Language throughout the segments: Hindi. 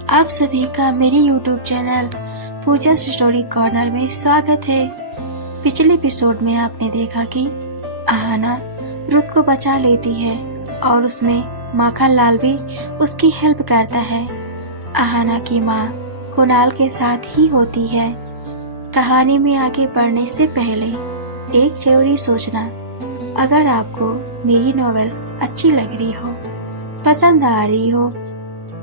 आप सभी का मेरे YouTube चैनल पूजा स्टोरी कॉर्नर में स्वागत है। पिछले एपिसोड में आपने देखा कि अहाना रुत को बचा लेती है और उसमें माखन लाल भी उसकी हेल्प करता है। अहाना की माँ कुणाल के साथ ही होती है। कहानी में आगे बढ़ने से पहले एक जरूरी सूचना, अगर आपको मेरी नॉवेल अच्छी लग रही हो, पसंद आ रही हो,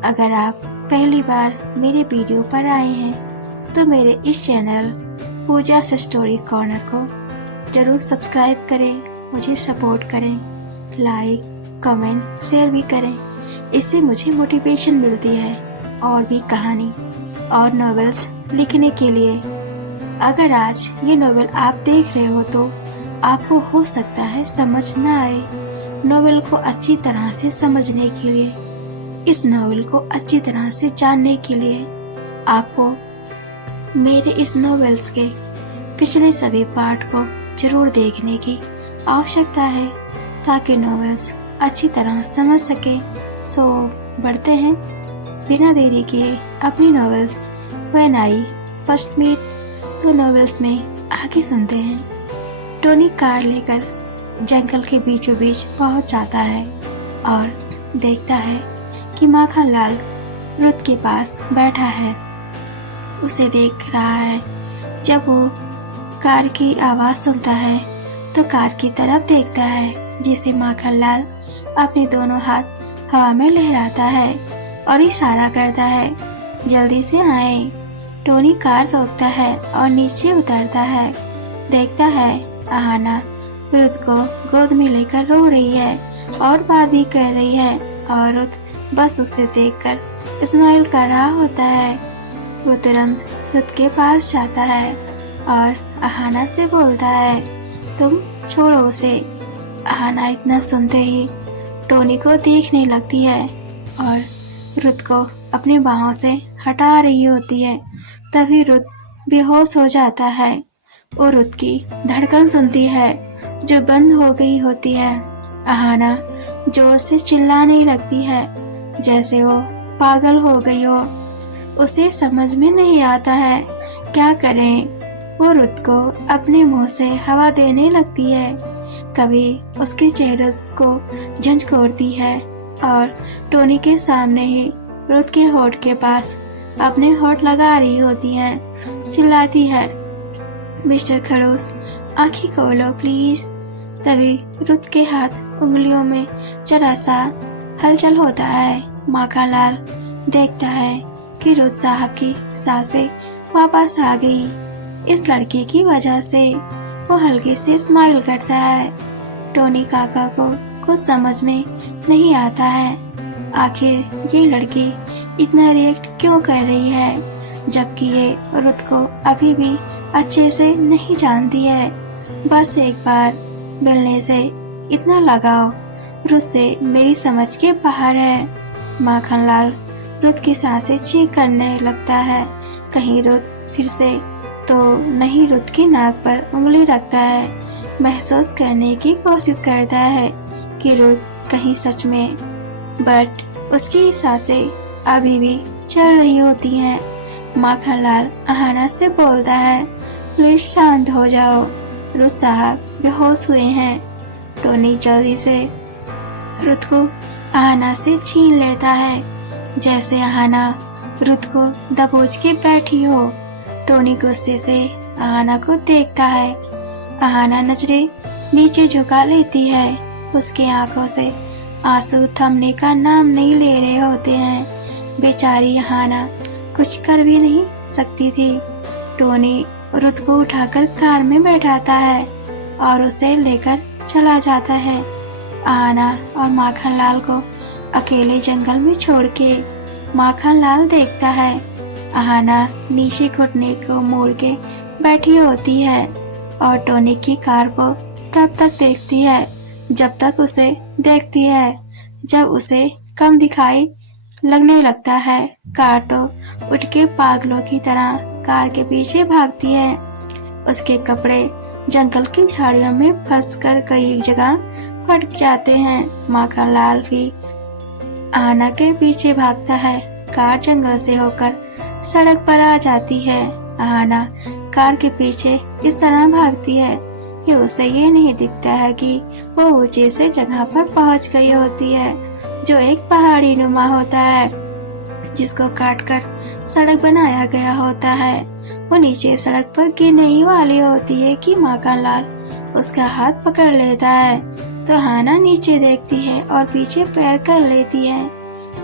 अगर आप पहली बार मेरे वीडियो पर आए हैं तो मेरे इस चैनल पूजा स्टोरी कॉर्नर को जरूर सब्सक्राइब करें, मुझे सपोर्ट करें, लाइक कमेंट शेयर भी करें। इससे मुझे मोटिवेशन मिलती है और भी कहानी और नॉवेल्स लिखने के लिए। अगर आज ये नॉवेल आप देख रहे हो तो आपको हो सकता है समझ न आए। नॉवेल को अच्छी तरह से समझने के लिए, इस नॉवेल को अच्छी तरह से जानने के लिए आपको मेरे इस नॉवेल्स के पिछले सभी पार्ट को जरूर देखने की आवश्यकता है ताकि नॉवेल्स अच्छी तरह समझ सके। सो बढ़ते हैं बिना देरी किए अपनी novels when I first meet तो नॉवेल्स में आगे सुनते हैं। टोनी कार लेकर जंगल के बीचों बीच पहुंच जाता है और देखता है कि माखन लाल रुत के पास बैठा है। उसे देख रहा है। जब वो कार की आवाज सुनता है तो कार की तरफ देखता है, जिसे माखन लाल अपने दोनों हाथ हवा में लहराता है और इशारा करता है, जल्दी से आए। टोनी कार रोकता है और नीचे उतरता है। देखता है अहाना रुत को गोद में लेकर रो रही है और बात भी कर रही है और रुत बस उसे देखकर स्माइल कर रहा होता है। वो तुरंत रुत के पास जाता है और अहाना से बोलता है, तुम छोड़ो उसे। अहाना इतना सुनते ही टोनी को देखने लगती है और रुत को अपनी बाहों से हटा रही होती है। तभी रुत बेहोश हो जाता है। वो रुत की धड़कन सुनती है जो बंद हो गई होती है। अहाना जोर से चिल्लाने लगती है जैसे वो पागल हो गई हो। उसे समझ में नहीं आता है क्या करें। वो रुत को अपने मुंह से हवा देने लगती है, कभी उसके चेहरे को झंझोड़ती है और टोनी के सामने ही रुत के होठ के पास अपने होठ लगा रही होती है। चिल्लाती है, मिस्टर खड़ूस आँखें खोलो प्लीज। तभी रुत के हाथ उंगलियों में जरा सा हलचल होता है। माखन लाल देखता है कि रुत साहब की सांसें वापस आ गई। इस लड़की की वजह से वो हल्के से स्माइल करता है। टोनी काका को कुछ समझ में नहीं आता है, आखिर ये लड़की इतना रिएक्ट क्यों कर रही है, जबकि ये रुत को अभी भी अच्छे से नहीं जानती है। बस एक बार मिलने से इतना लगाव रुत से मेरी समझ के बाहर है। माखन लाल रुत की सांसें चेक करने लगता है, कहीं रुत फिर से तो नहीं। रुत की नाक पर उंगली रखता है, महसूस करने की कोशिश करता है कि रुत कहीं सच में, बट उसकी सांसें अभी भी चल रही होती हैं। माखन लाल अहाना से बोलता है, प्लीज शांत हो जाओ, रुत साहब बेहोश हुए हैं। टोनी जल्दी से रुत को अहाना से छीन लेता है, जैसे अहाना रुत को दबोच के बैठी हो। टोनी गुस्से से अहाना को देखता है। अहाना नजरें नीचे झुका लेती है। उसके आंखों से आंसू थमने का नाम नहीं ले रहे होते हैं। बेचारी अहाना कुछ कर भी नहीं सकती थी। टोनी रुत को उठाकर कार में बैठाता है और उसे लेकर चला जाता है। अहाना और माखन लाल को अकेले जंगल में छोड़ के माखन लाल देखता है। अहाना नीचे घुटने को मोड़ के बैठी होती है और टोनी की कार को तब तक देखती है जब तक उसे देखती है। जब उसे कम दिखाई लगने लगता है, कार तो उठ के पागलों की तरह कार के पीछे भागती है। उसके कपड़े जंगल की झाड़ियों में फंसकर कई जगह फट जाते हैं। माखन लाल भी अहाना के पीछे भागता है। कार जंगल से होकर सड़क पर आ जाती है। अहाना कार के पीछे इस तरह भागती है कि उसे ये नहीं दिखता है कि वो ऊंचे से जगह पर पहुंच गई होती है, जो एक पहाड़ी नुमा होता है जिसको काटकर सड़क बनाया गया होता है। वो नीचे सड़क पर गिरने ही वाली होती है कि माखनलाल उसका हाथ पकड़ लेता है, तो अहाना नीचे देखती है और पीछे पैर कर लेती है।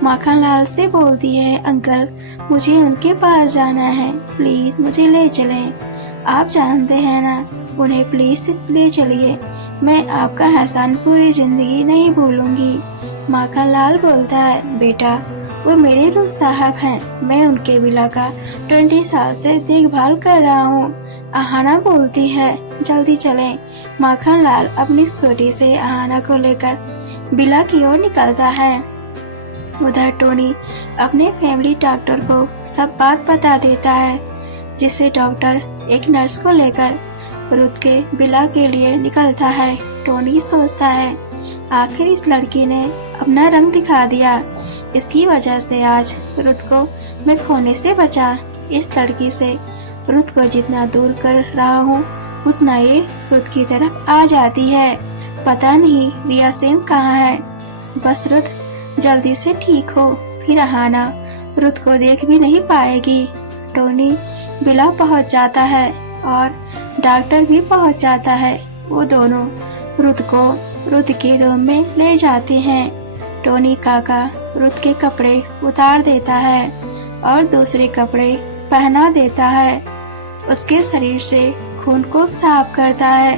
माखनलाल से बोलती है, अंकल मुझे उनके पास जाना है, प्लीज मुझे ले चलें। आप जानते हैं ना, उन्हें प्लीज ले चलिए, मैं आपका एहसान पूरी जिंदगी नहीं भूलूंगी। माखनलाल बोलता है, बेटा वो मेरे रुस्त साहब हैं, मैं उनके बिला का 20 साल से देखभाल कर रहा हूँ। अहाना बोलती है, जल्दी चलें। माखनलाल अपनी स्कूटी से अहाना को लेकर बिला की ओर निकलता है। उधर टोनी अपने फैमिली डॉक्टर को सब बात बता देता है, जिससे डॉक्टर एक नर्स को लेकर रुथ के बिला के लिए निकलता है। टोनी सोचता है, आखिर इस लड़की ने अपना रंग दिखा दिया, इसकी वजह से आज रुथ को मैं खोने से बचा। इस लड़की से रुथ को जितना दूर कर रहा हूँ उतना ये रुथ की तरफ आ जाती है। पता नहीं रिया सेन कहाँ है, बस रुथ जल्दी से ठीक हो, फिर अहाना रुथ को देख भी नहीं पाएगी। टोनी बिला पहुंच जाता है और डॉक्टर भी पहुंच जाता है। वो दोनों रुथ को रुथ के रूम में ले जाते हैं। टोनी काका रुथ के कपड़े उतार देता है और दूसरे कपड़े पहना देता है, उसके शरीर से खून को साफ करता है।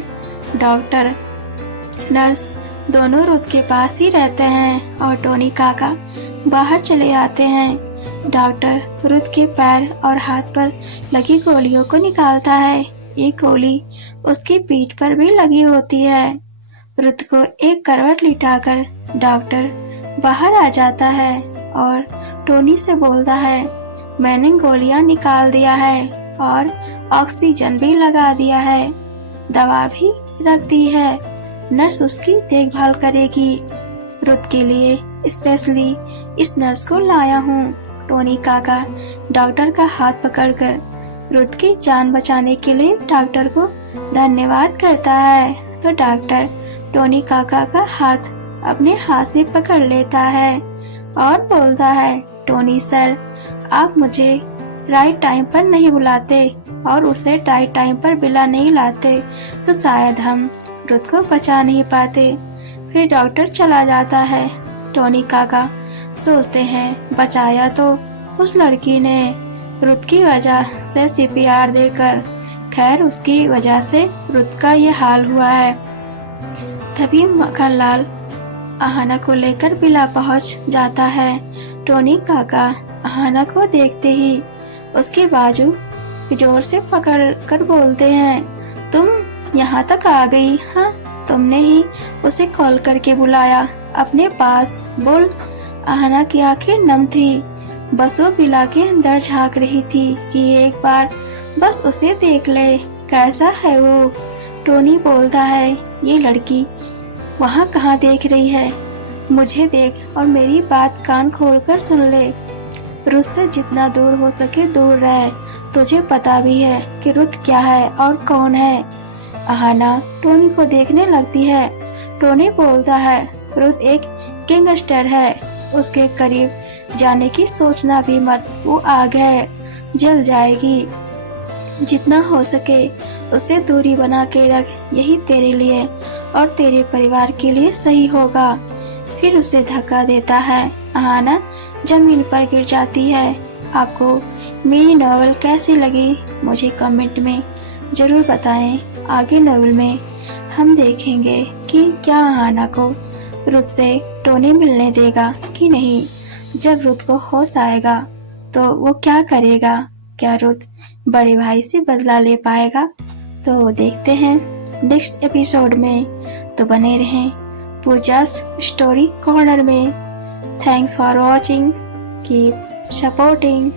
डॉक्टर नर्स दोनों रुथ के पास ही रहते हैं और टोनी काका बाहर चले आते हैं। डॉक्टर रुथ के पैर और हाथ पर लगी गोलियों को निकालता है। एक गोली उसकी पीठ पर भी लगी होती है। रुथ को एक करवट लिटाकर डॉक्टर बाहर आ जाता है और टोनी से बोलता है, मैंने गोलियां निकाल दिया है और ऑक्सीजन भी लगा दिया है, दवा भी रख दी है, नर्स उसकी देखभाल करेगी। रुथ के लिए स्पेशली इस नर्स को लाया हूँ। टोनी काका डॉक्टर का हाथ पकड़कर रुथ की जान बचाने के लिए डॉक्टर को धन्यवाद करता है, तो डॉक्टर टोनी काका का हाथ अपने हाथ से पकड़ लेता है और बोलता है, टोनी सर आप मुझे राइट टाइम पर नहीं बुलाते और उसे राइट टाइम पर बिला नहीं लाते तो शायद हम रुथ को बचा नहीं पाते। फिर डॉक्टर चला जाता है। टोनी काका सोचते हैं, बचाया तो उस लड़की ने रुथ की वजह से CPR देकर, खैर उसकी वजह से रुथ का ये हाल हुआ है। तभी माखनलाल अहाना को लेकर बिला पहुंच जाता है। टोनी काका अहाना को देखते ही उसके बाजू जोर से पकड़ कर बोलते हैं, तुम यहाँ तक आ गई, हाँ तुमने ही उसे कॉल करके बुलाया अपने पास, बोल। अहाना की आंखें नम थी, बस वो बिला के अंदर झांक रही थी कि एक बार बस उसे देख ले, कैसा है वो। टोनी बोलता है, ये लड़की वहाँ कहाँ देख रही है, मुझे देख और मेरी बात कान खोलकर सुन ले। रुथ से जितना दूर हो सके दूर रहे, तुझे पता भी है कि रुथ क्या है और कौन है। अहाना टोनी को देखने लगती है। टोनी बोलता है, रुथ एक गैंगस्टर है, उसके करीब जाने की सोचना भी मत, वो आग है, जल जाएगी। जितना हो सके उससे दूरी बना के रख, यही तेरे लिए और तेरे परिवार के लिए सही होगा। फिर उसे धक्का देता है। अहाना जमीन पर गिर जाती है। आपको मेरी नॉवेल कैसी लगी मुझे कमेंट में जरूर बताएं। आगे नॉवेल में हम देखेंगे कि क्या अहाना को रुथ से टोनी मिलने देगा कि नहीं। जब रुथ को होश आएगा तो वो क्या करेगा, क्या रुथ बड़े भाई से बदला ले पाएगा, तो देखते हैं नेक्स्ट एपिसोड में। तो बने रहें पूजा's स्टोरी कॉर्नर में। Thanks for watching, keep supporting.